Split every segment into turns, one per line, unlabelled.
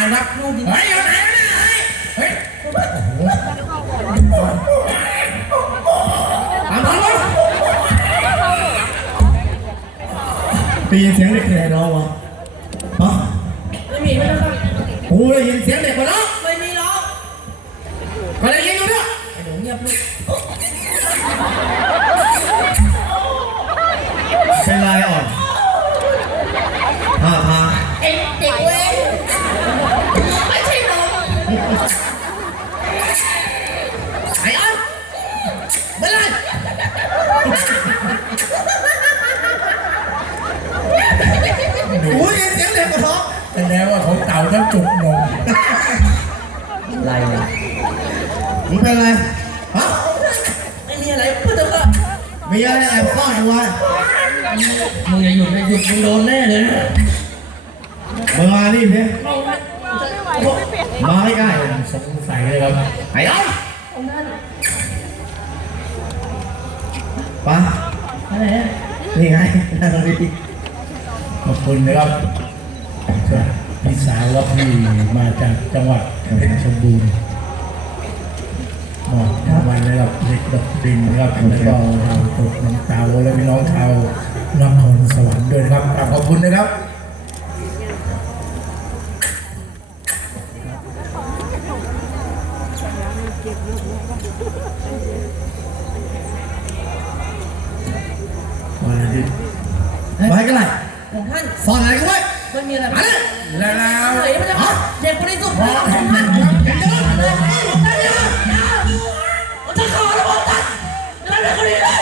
รักลูกเฮ้ยอยู่ไหนวะเนี่ยเฮ้ยตามมาเลย
ได้ยินเสียงเด็กแก่ร้องวะฮะ
ไม่มีไม่ได้ครับ
กูได้ยินเสียงเด็กมาร้อง
ไม่มีหรอก
มาได้ยินอยู่เนี่ย
ไอ้หนูเงียบลูก
เป็นไรอ่อนพา
ไอ้เด็กเว้ยไม่ใช่หนู
ไอ้อ่อนเป็นไรกูได้ยินเสียงเด็กมาร้อง
แสดงว่าของเต่าทั้งจุกนม
อะไรเนี่ย
มึงเป็นไรฮะ
ไม่มีอะไรพูดเถอะ
มีอะไรแอบซ่อนอยู่วะ
มึงอย่าหยุดนะหยุดมึงโดนแน่เลยนะ
มึงมานี่ดิมาใกล้
สงสัยเลยครับ
ๆไอ้อ่อน
ของท่าน
ไป
อะไรเนี่ย
นี่ไงนั่งดี
ขอบคุณนะครับพี่สาวครับที่มาจากจังหวัดเพชรบูรณ์มอบรางวัลให้กับเด็กดอกดินนะครับแล้วก็เราตกน้ำตาและพี่น้องชาวนครสวรรค์ด้วยนะครับขอบคุณนะครับวันอาทิตย์
ไปกันเลย
ของท่าน
ซ่อนอะไรกูไว้
ไม่มีอะไร
มาเลย
แล้ว
เฮ้ยมันจะเด็กคนนี้สุดของท่านจะขอแล้วบอกท่านนั่นแหละคนนี้เลย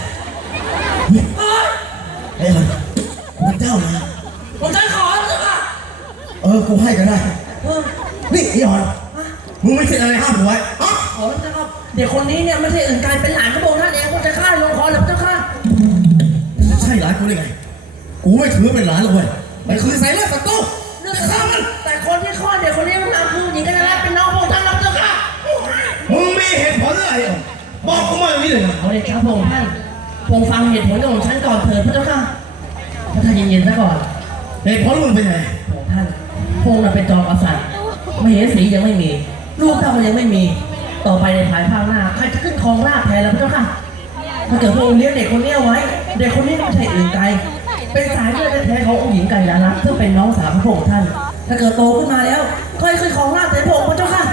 ไอ้อ่อนกูเป็นเจ้านะ
ผมจะขอแล้วจ้ะค่ะ
กูให้ก็ได้ นี่ไอ้อ่อนมึงไม่เซ็นอะไรห้ามกูไว้ฮะ
ขอแล้วจ้ะครับเด็กคนนี้เนี่ยไม่ใช่อื่นไกลเป็นหลานของพระองค์ท่านเองผมจะฆ่าลงคอหรือเจ้าค่ะ
ใช่หลานกูได้ไง กูไม่ถือเป็นหลานหรอกเว้ยมันคือสายเลือดศัตรู
เรื่องฆ่ามันแต่คนที่คลอดเด็กคนนี้มันนำผู้หญิงกันนะเป็นน้องพระองค์ท่านรับเจ้าค่ะ
มึงมีเหตุผลอะไรอ่ะบอกกูมาอย่างนี้เลยนะ
เอาเลยครับพระองค์ท่านพระองค์ฟังเหตุผลของฉันก่อนเถิดพระเจ้าค่ะพระท่านเย็นๆซะก่อน
เหตุผลมึงเป็นไง
พระองค์ท่านพระองค์น่ะเป็นจอมกษัตริย์มเหสียังไม่มีลูกเต้าก็ยังไม่มีต่อไปในภายภาคหน้าใครจะขึ้นครองราชย์แทนแล้วพระเจ้าค่ะถ้าเกิดพระองค์เลี้ยงเด็กคนนี้เอาไว้ เด็กคนนี้ไม่ใช่อื่นไกลเป็นสายเลือดแท้ๆขององค์หญิงกัญญาลักษณ์ซึ่งเป็นน้องสาวของพระองค์ท่าน ถ้าเกิดโตขึ้นมาแล้วค่อยขึ้นครองราชย์แทนพระองค์พระเจ้าค่ะ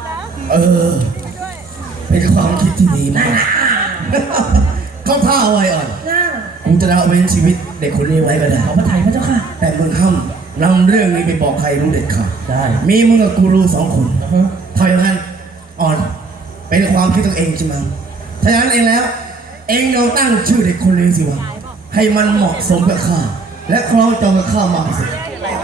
เป็นความคิดที่ดีมากเข้าท่าเอาไว้อ่อน
น่า
กูจะเอาไว้ในชีวิตเด็กคนนี้ไว้ก็ได้
ขอพระไทยพระเจ้าค่ะ
แต่มึงห้ามนำเรื่องนี้ไปบอกใครรู้เด็ดขาด
ได้
มีมึงกับกูรู้2 คนถ้าอย่างนั้นอ่อน เป็นความคิดตัวเองใช่ไหมถ้าอย่างนั้นเองแล้ว เองลองตั้งชื่อเด็กคนนี้สิวะให้มันเหมาะสมกับข้าและคล้องจองกับข้ามากที่สุด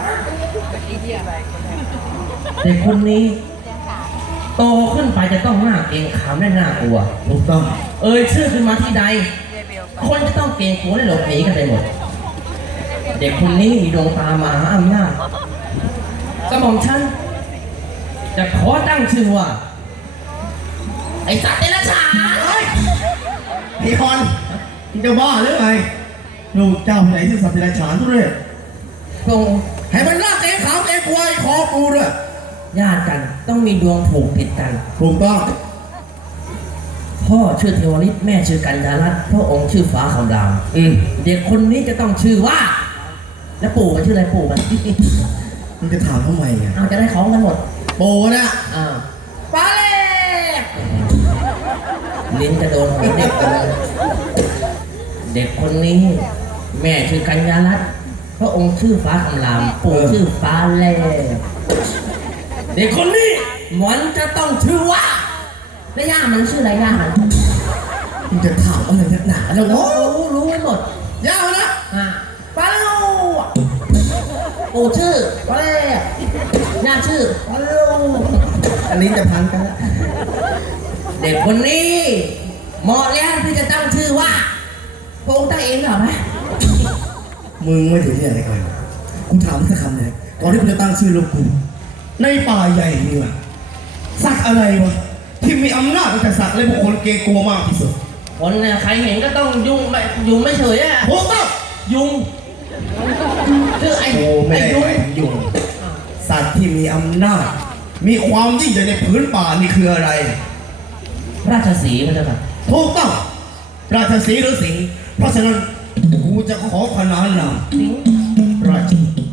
เด็กคนนี้ โตขึ้นไปจะต้องหน้าเกรงขามและน่ากลัว
ถูกต้อง
ชื่อขึ้นมาที่ใด คนจะต้องเกรงกลัวและหลบหนีกันไปหมด เด็กคนนี้มีดวงตามหาอำนาจกระหม่อมฉันจะขอตั้งชื่อว่า ไอ้สัตว์เดรัจฉาน
พี่ฮอนมึงจะบ้าหรือไงลูกเจ้าไหนที่สัตว์เดรัจฉานทุเรศ
พระองค์
ให้มันลากเองขาวเองควายคอกูด้วย
ญาติกันต้องมีดวงผูกติดกัน
ถูกต้อง
พ่อชื่อเทวฤทธิ์แม่ชื่อกัญญาลัตน์พระองค์ชื่อฟ้าคำรามเด็กคนนี้จะต้องชื่อว่า แล้วปู่มันชื่ออะไรปู่มัน
มึงจะถามทำไมอ่ะ
เอาจะได้ของกันหมด
โปนะ
ฟ้าเล็กลิ้นจะโดนหัวเด็กเลยเด็กคนนี้ แม่ชื่อกัญญาลัตน์พระองค์ชื่อฟ้าคำรามปู่ชื่อฟ้าแลเด็กคนนี้มันจะต้องชื่อว่าแล้วย่ามันชื่ออะไรย่ามัน
มึงจะถามอะไรนักหนาแล้ว
รู้ไว้หมด
ยาวนะ
ฟ้าเล็กปู่ชื่อฟ้าแลกย่าชื่อฟ้าเล็ก
อันนี้จะพันกันแล้ว
เด็กคนนี้เหมาะแล้วที่จะตั้งชื่อว่าพระองค์ตั้งเองเหรอไหม
มึงไม่ถือที่ไหนก่อนกูถามสักคำเลยก่อนที่กูจะตั้งชื่อลูกกูในป่าใหญ่นี่วะสักอะไรวะที่มีอำนาจตั้งแต่สักและบุคคลเกรงกลัวมากที่สุด
คนเนี่ยใครเห็นก็ต้องยุ่งไม่เฉยอะ
ถูกต้อง
ยุงชื่อไอ้
โอ้ไม่
ไอ้
ได้
ยุง
ไปถึงยุงสัตว์ที่มีอำนาจ มีความยิ่งใหญ่ในพื้นป่านี่คืออะไร
ราชสีห์พระเจ้าค่ะ
ถูกต้องราชสีห์หรือสิงห์เพราะฉะนั้นกูจะขอขนานนาม
สิงห์
ราชบุตร